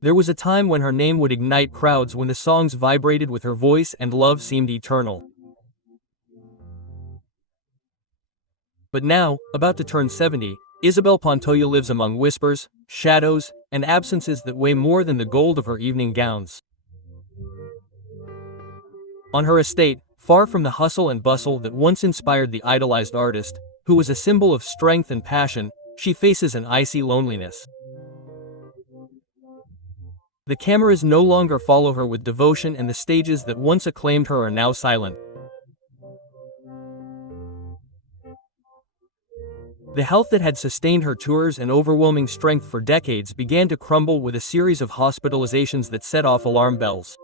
There was a time when her name would ignite crowds, when the songs vibrated with her voice and love seemed eternal. But now, about to turn 70, Isabel Pantoja lives among whispers, shadows, and absences that weigh more than the gold of her evening gowns. On her estate, far from the hustle and bustle that once inspired the idolized artist, who was a symbol of strength and passion, she faces an icy loneliness. The cameras no longer follow her with devotion, and the stages that once acclaimed her are now silent. The health that had sustained her tours and overwhelming strength for decades began to crumble with a series of hospitalizations that set off alarm bells.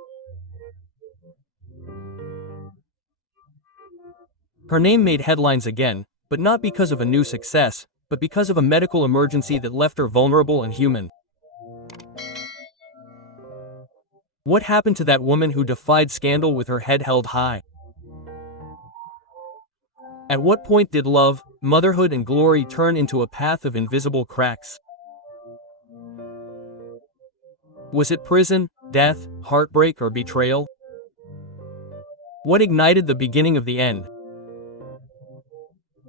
Her name made headlines again, but not because of a new success, but because of a medical emergency that left her vulnerable and human. What happened to that woman who defied scandal with her head held high? At what point did love, motherhood, and glory turn into a path of invisible cracks? Was it prison, death, heartbreak, or betrayal? What ignited the beginning of the end?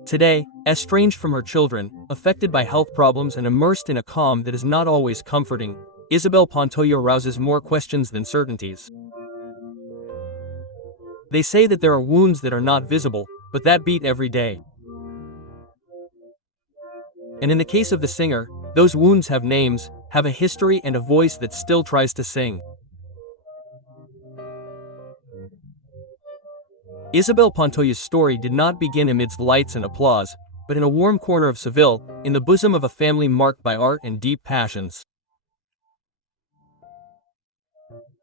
Today, estranged from her children, affected by health problems, and immersed in a calm that is not always comforting, Isabel Pantoja rouses more questions than certainties. They say that there are wounds that are not visible, but that beat every day. And in the case of the singer, those wounds have names, have a history, and a voice that still tries to sing. Isabel Pantoja's story did not begin amidst lights and applause, but in a warm corner of Seville, in the bosom of a family marked by art and deep passions.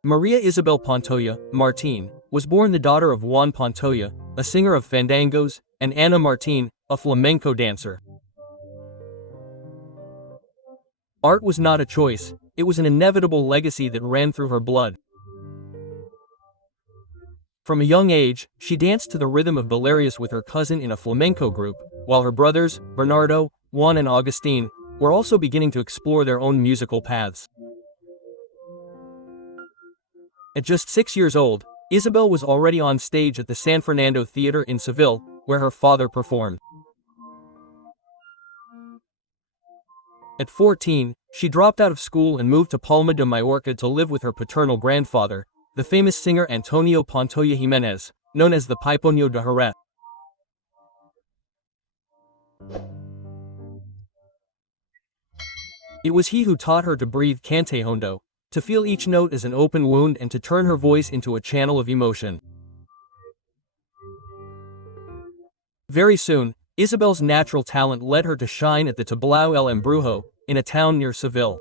Maria Isabel Pantoja, Martín, was born the daughter of Juan Pantoja, a singer of fandangos, and Ana Martín, a flamenco dancer. Art was not a choice, it was an inevitable legacy that ran through her blood. From a young age, she danced to the rhythm of Balearias with her cousin in a flamenco group, while her brothers, Bernardo, Juan and Agustín, were also beginning to explore their own musical paths. At just 6 years old, Isabel was already on stage at the San Fernando Theater in Seville, where her father performed. At 14, she dropped out of school and moved to Palma de Mallorca to live with her paternal grandfather, the famous singer Antonio Pantoja Jiménez, known as the Pipoño de Jerez. It was he who taught her to breathe cante hondo, to feel each note as an open wound, and to turn her voice into a channel of emotion. Very soon, Isabel's natural talent led her to shine at the Tablao El Embrujo, in a town near Seville.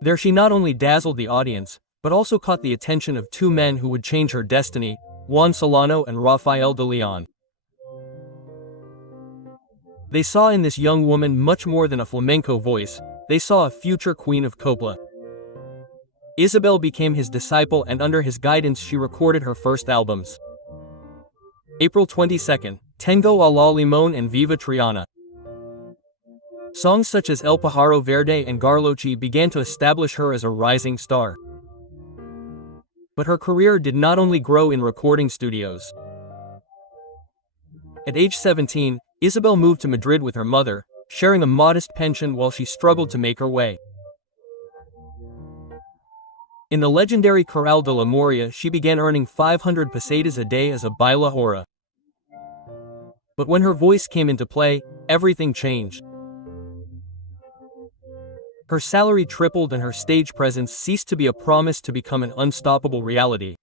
There she not only dazzled the audience, but also caught the attention of two men who would change her destiny, Juan Solano and Rafael de Leon. They saw in this young woman much more than a flamenco voice, they saw a future queen of copla. Isabel became his disciple, and under his guidance she recorded her first albums. April 22, Tengo a la Limón and Viva Triana. Songs such as El Pájaro Verde and Garloche began to establish her as a rising star. But her career did not only grow in recording studios. At age 17, Isabel moved to Madrid with her mother, sharing a modest pension while she struggled to make her way. In the legendary Corral de la Moria, she began earning 500 pesetas a day as a bailaora. But when her voice came into play, everything changed. Her salary tripled and her stage presence ceased to be a promise to become an unstoppable reality.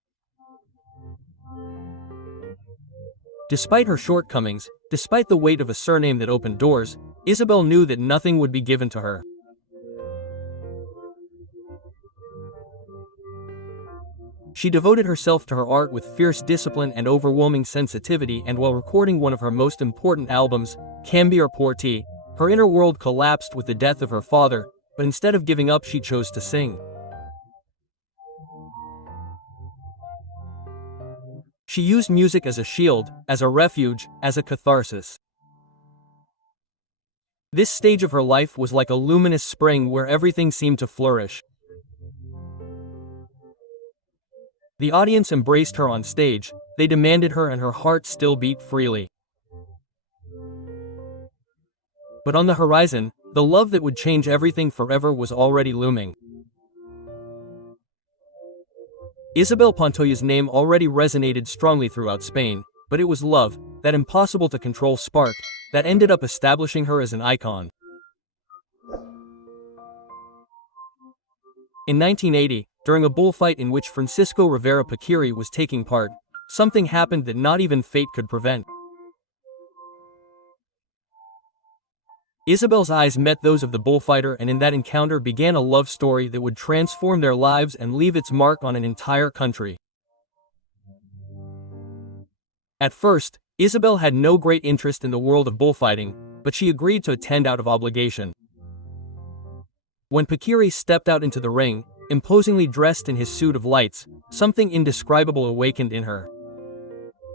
Despite her shortcomings, despite the weight of a surname that opened doors, Isabel knew that nothing would be given to her. She devoted herself to her art with fierce discipline and overwhelming sensitivity, and while recording one of her most important albums, Cambiar por ti, her inner world collapsed with the death of her father, but instead of giving up she chose to sing. She used music as a shield, as a refuge, as a catharsis. This stage of her life was like a luminous spring where everything seemed to flourish. The audience embraced her on stage, they demanded her, and her heart still beat freely. But on the horizon, the love that would change everything forever was already looming. Isabel Pantoja's name already resonated strongly throughout Spain, but it was love, that impossible to control spark, that ended up establishing her as an icon. In 1980, during a bullfight in which Francisco Rivera Paquirri was taking part, something happened that not even fate could prevent. Isabel's eyes met those of the bullfighter, and in that encounter began a love story that would transform their lives and leave its mark on an entire country. At first, Isabel had no great interest in the world of bullfighting, but she agreed to attend out of obligation. When Paquirri stepped out into the ring, imposingly dressed in his suit of lights, something indescribable awakened in her.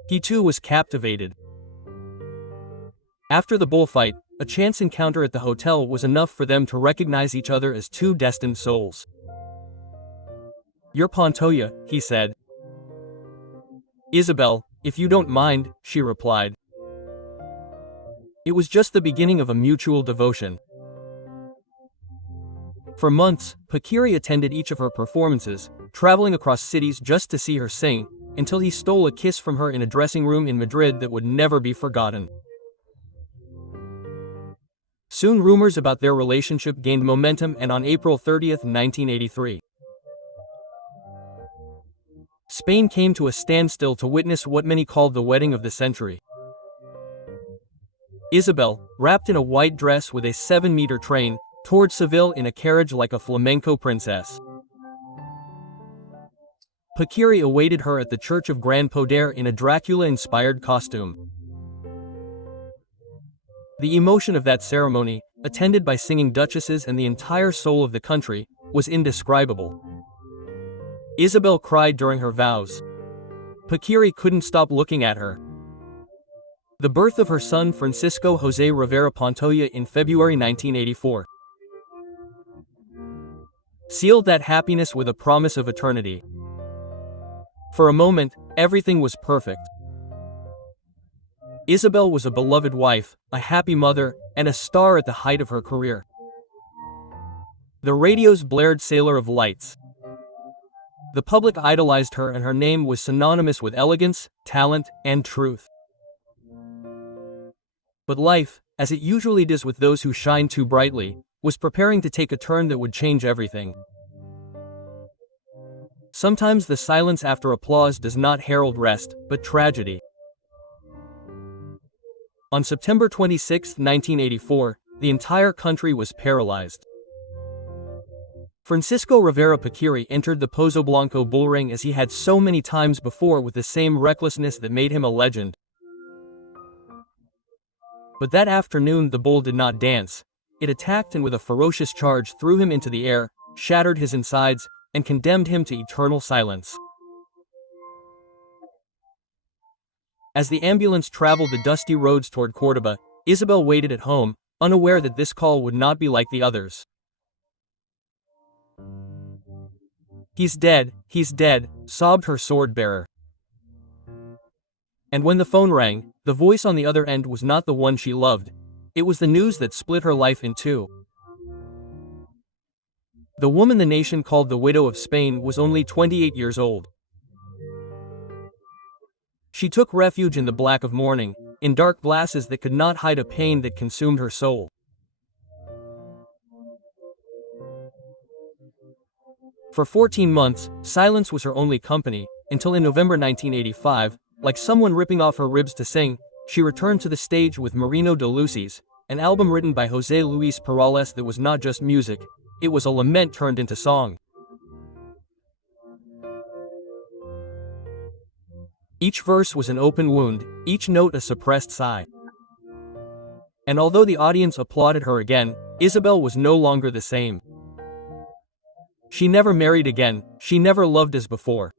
He too was captivated. After the bullfight, a chance encounter at the hotel was enough for them to recognize each other as two destined souls. "You're Pantoja," he said. "Isabel, if you don't mind," she replied. It was just the beginning of a mutual devotion. For months, Paquirri attended each of her performances, traveling across cities just to see her sing, until he stole a kiss from her in a dressing room in Madrid that would never be forgotten. Soon rumors about their relationship gained momentum, and on April 30, 1983, Spain came to a standstill to witness what many called the wedding of the century. Isabel, wrapped in a white dress with a 7-meter train, toured Seville in a carriage like a flamenco princess. Paquirri awaited her at the Church of Gran Poder in a Dracula-inspired costume. The emotion of that ceremony, attended by singing duchesses and the entire soul of the country, was indescribable. Isabel cried during her vows. Paquirri couldn't stop looking at her. The birth of her son Francisco José Rivera Pantoja in February 1984 sealed that happiness with a promise of eternity. For a moment, everything was perfect. Isabel was a beloved wife, a happy mother, and a star at the height of her career. The radios blared "Sailor of Lights." The public idolized her, and her name was synonymous with elegance, talent, and truth. But life, as it usually does with those who shine too brightly, was preparing to take a turn that would change everything. Sometimes the silence after applause does not herald rest, but tragedy. On September 26, 1984, the entire country was paralyzed. Francisco Rivera Paquirri entered the Pozo Blanco bullring as he had so many times before, with the same recklessness that made him a legend. But that afternoon the bull did not dance. It attacked, and with a ferocious charge threw him into the air, shattered his insides, and condemned him to eternal silence. As the ambulance traveled the dusty roads toward Córdoba, Isabel waited at home, unaware that this call would not be like the others. He's dead," sobbed her sword-bearer. And when the phone rang, the voice on the other end was not the one she loved. It was the news that split her life in two. The woman the nation called the widow of Spain was only 28 years old. She took refuge in the black of mourning, in dark glasses that could not hide a pain that consumed her soul. For 14 months, silence was her only company, until in November 1985, like someone ripping off her ribs to sing, she returned to the stage with Merino de Lucis, an album written by José Luis Perales that was not just music, it was a lament turned into song. Each verse was an open wound, each note a suppressed sigh. And although the audience applauded her again, Isabel was no longer the same. She never married again, she never loved as before.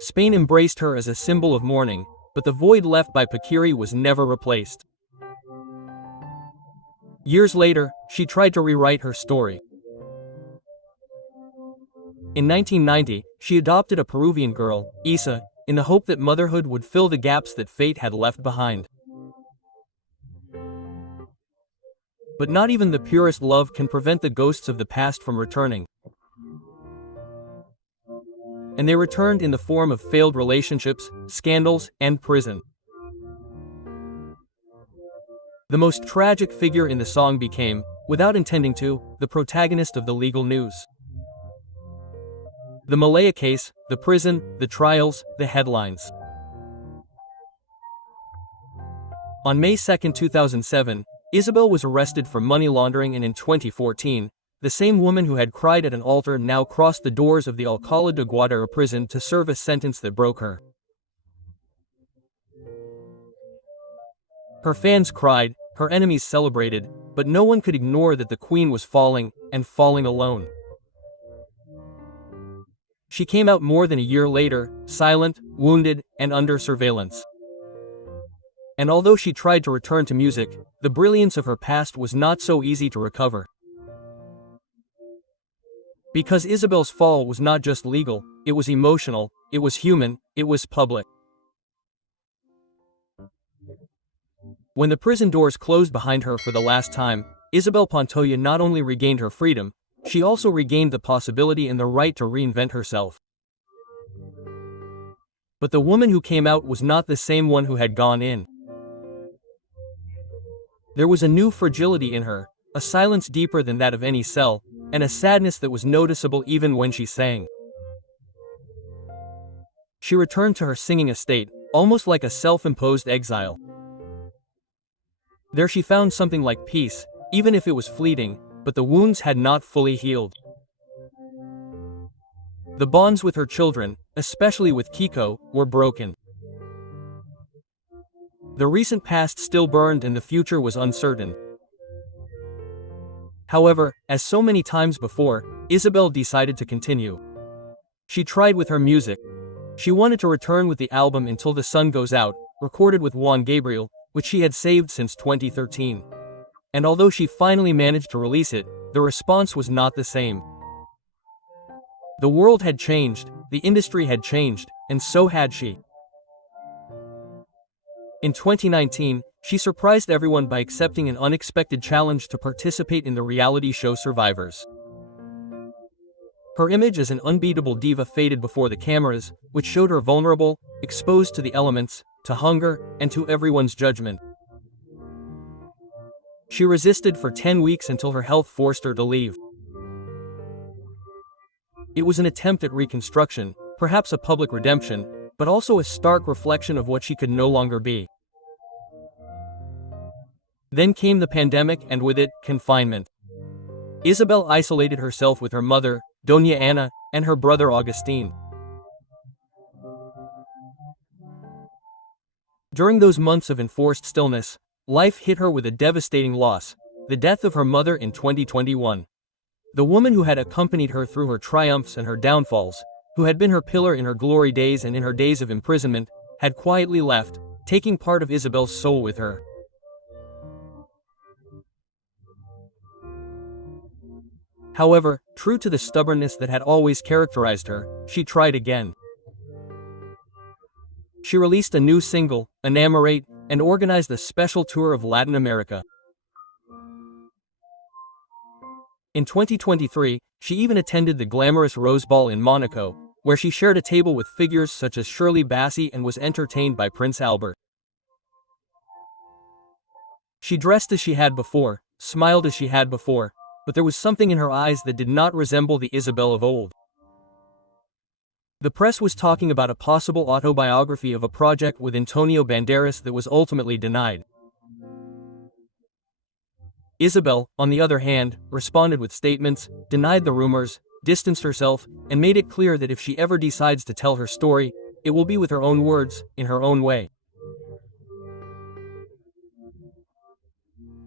Spain embraced her as a symbol of mourning, but the void left by Paquirri was never replaced. Years later, she tried to rewrite her story. In 1990, she adopted a Peruvian girl, Isa, in the hope that motherhood would fill the gaps that fate had left behind. But not even the purest love can prevent the ghosts of the past from returning. And they returned in the form of failed relationships, scandals, and prison. The most tragic figure in the song became, without intending to, the protagonist of the legal news. The Malaya case, the prison, the trials, the headlines. On May 2, 2007, Isabel was arrested for money laundering, and in 2014, the same woman who had cried at an altar now crossed the doors of the Alcalá de Guadalajara prison to serve a sentence that broke her. Her fans cried, her enemies celebrated, but no one could ignore that the queen was falling, and falling alone. She came out more than a year later, silent, wounded, and under surveillance. And although she tried to return to music, the brilliance of her past was not so easy to recover. Because Isabel's fall was not just legal, it was emotional, it was human, it was public. When the prison doors closed behind her for the last time, Isabel Pantoja not only regained her freedom, she also regained the possibility and the right to reinvent herself. But the woman who came out was not the same one who had gone in. There was a new fragility in her, a silence deeper than that of any cell, and a sadness that was noticeable even when she sang. She returned to her singing estate, almost like a self-imposed exile. There she found something like peace, even if it was fleeting, but the wounds had not fully healed. The bonds with her children, especially with Kiko, were broken. The recent past still burned and the future was uncertain. However, as so many times before, Isabel decided to continue. She tried with her music. She wanted to return with the album Until the Sun Goes Out, recorded with Juan Gabriel, which she had saved since 2013. And although she finally managed to release it, the response was not the same. The world had changed, the industry had changed, and so had she. In 2019, she surprised everyone by accepting an unexpected challenge to participate in the reality show Survivors. Her image as an unbeatable diva faded before the cameras, which showed her vulnerable, exposed to the elements, to hunger, and to everyone's judgment. She resisted for 10 weeks until her health forced her to leave. It was an attempt at reconstruction, perhaps a public redemption, but also a stark reflection of what she could no longer be. Then came the pandemic and with it, confinement. Isabel isolated herself with her mother, Doña Ana, and her brother Agustin. During those months of enforced stillness, life hit her with a devastating loss, the death of her mother in 2021. The woman who had accompanied her through her triumphs and her downfalls, who had been her pillar in her glory days and in her days of imprisonment, had quietly left, taking part of Isabel's soul with her. However, true to the stubbornness that had always characterized her, she tried again. She released a new single, Enamorate, and organized a special tour of Latin America. In 2023, she even attended the glamorous Rose Ball in Monaco, where she shared a table with figures such as Shirley Bassey and was entertained by Prince Albert. She dressed as she had before, smiled as she had before, but there was something in her eyes that did not resemble the Isabel of old. The press was talking about a possible autobiography of a project with Antonio Banderas that was ultimately denied. Isabel, on the other hand, responded with statements, denied the rumors, distanced herself, and made it clear that if she ever decides to tell her story, it will be with her own words, in her own way.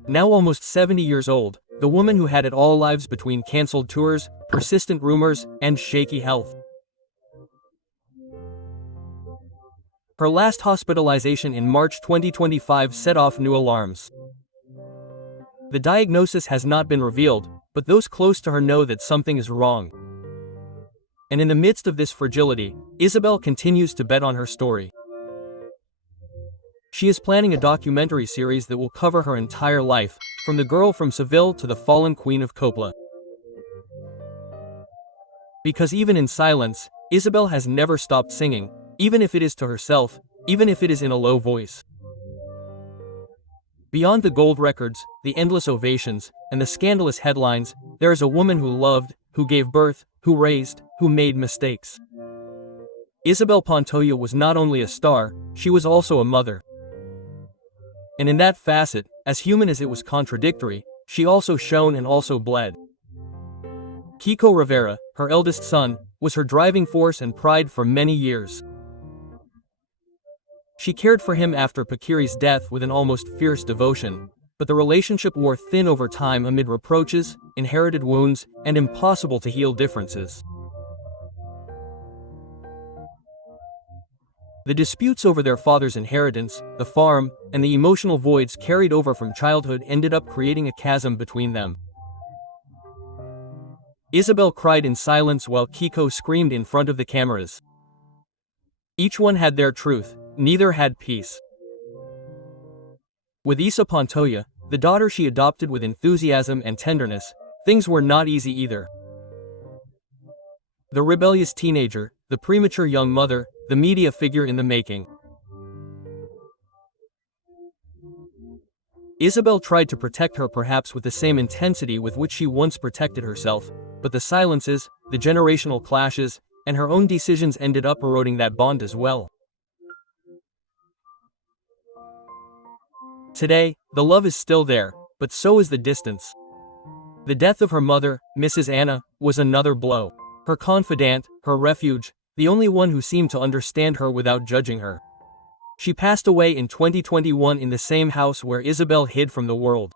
Now almost 70 years old, the woman who had it all lives between cancelled tours, persistent rumors, and shaky health. Her last hospitalization in March 2025 set off new alarms. The diagnosis has not been revealed, but those close to her know that something is wrong. And in the midst of this fragility, Isabel continues to bet on her story. She is planning a documentary series that will cover her entire life, from the girl from Seville to the fallen queen of Copla. Because even in silence, Isabel has never stopped singing, even if it is to herself, even if it is in a low voice. Beyond the gold records, the endless ovations, and the scandalous headlines, there is a woman who loved, who gave birth, who raised, who made mistakes. Isabel Pantoja was not only a star, she was also a mother. And in that facet, as human as it was contradictory, she also shone and also bled. Kiko Rivera, her eldest son, was her driving force and pride for many years. She cared for him after Paquirri's death with an almost fierce devotion, but the relationship wore thin over time amid reproaches, inherited wounds, and impossible to heal differences. The disputes over their father's inheritance, the farm, and the emotional voids carried over from childhood ended up creating a chasm between them. Isabel cried in silence while Kiko screamed in front of the cameras. Each one had their truth, neither had peace. With Isa Pantoja, the daughter she adopted with enthusiasm and tenderness, things were not easy either. The rebellious teenager, the premature young mother, the media figure in the making. Isabel tried to protect her perhaps with the same intensity with which she once protected herself, but the silences, the generational clashes, and her own decisions ended up eroding that bond as well. Today, the love is still there, but so is the distance. The death of her mother, Mrs. Anna, was another blow. Her confidant, her refuge, the only one who seemed to understand her without judging her. She passed away in 2021 in the same house where Isabel hid from the world.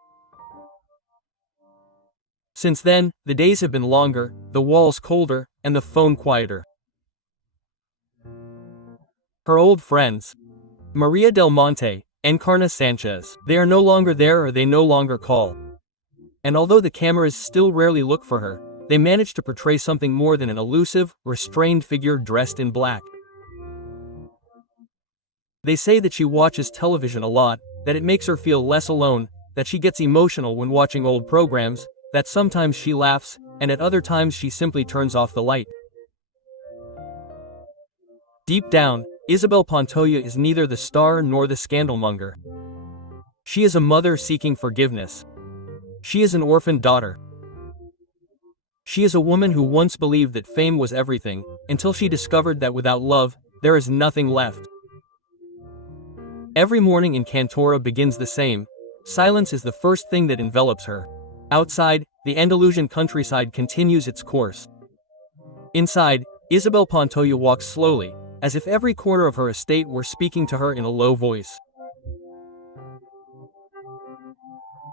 Since then, the days have been longer, the walls colder, and the phone quieter. Her old friends, Maria Del Monte, Encarna Sanchez, they are no longer there or they no longer call. And although the cameras still rarely look for her, they manage to portray something more than an elusive, restrained figure dressed in black. They say that she watches television a lot, that it makes her feel less alone, that she gets emotional when watching old programs, that sometimes she laughs, and at other times she simply turns off the light. Deep down, Isabel Pantoja is neither the star nor the scandalmonger. She is a mother seeking forgiveness. She is an orphaned daughter. She is a woman who once believed that fame was everything, until she discovered that without love, there is nothing left. Every morning in Cantora begins the same. Silence is the first thing that envelops her. Outside, the Andalusian countryside continues its course. Inside, Isabel Pantoja walks slowly, as if every corner of her estate were speaking to her in a low voice.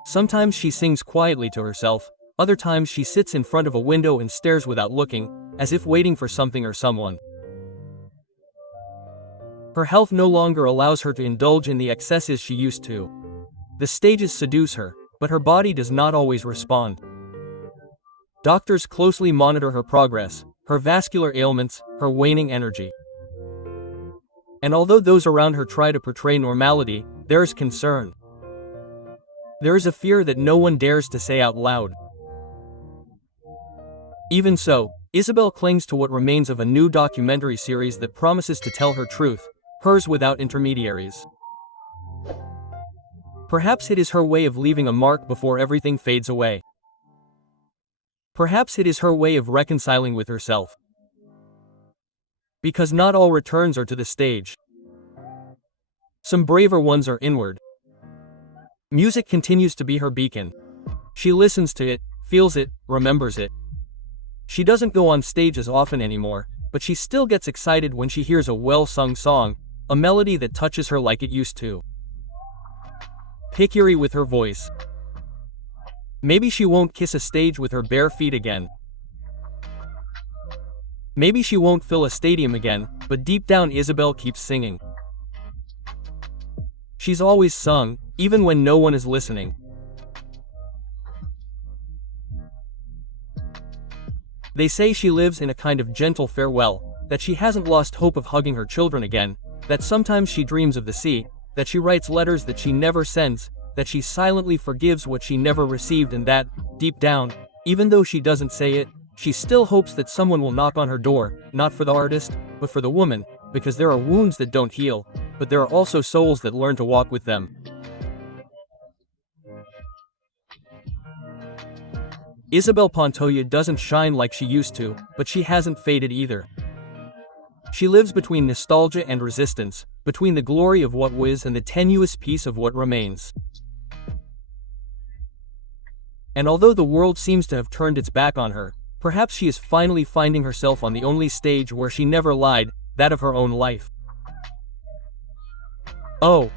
Sometimes she sings quietly to herself, other times she sits in front of a window and stares without looking, as if waiting for something or someone. Her health no longer allows her to indulge in the excesses she used to. The stages seduce her, but her body does not always respond. Doctors closely monitor her progress, her vascular ailments, her waning energy. And although those around her try to portray normality, there is concern. There is a fear that no one dares to say out loud. Even so, Isabel clings to what remains of a new documentary series that promises to tell her truth, hers without intermediaries. Perhaps it is her way of leaving a mark before everything fades away. Perhaps it is her way of reconciling with herself. Because not all returns are to the stage. Some braver ones are inward. Music continues to be her beacon. She listens to it, feels it, remembers it. She doesn't go on stage as often anymore, but she still gets excited when she hears a well-sung song, a melody that touches her like it used to. Paquirri with her voice. Maybe she won't kiss a stage with her bare feet again. Maybe she won't fill a stadium again, but deep down Isabel keeps singing. She's always sung, even when no one is listening. They say she lives in a kind of gentle farewell, that she hasn't lost hope of hugging her children again, that sometimes she dreams of the sea, that she writes letters that she never sends, that she silently forgives what she never received, and that, deep down, even though she doesn't say it, she still hopes that someone will knock on her door, not for the artist, but for the woman, because there are wounds that don't heal, but there are also souls that learn to walk with them. Isabel Pantoja doesn't shine like she used to, but she hasn't faded either. She lives between nostalgia and resistance, between the glory of what was and the tenuous peace of what remains. And although the world seems to have turned its back on her, perhaps she is finally finding herself on the only stage where she never lied, that of her own life. Oh.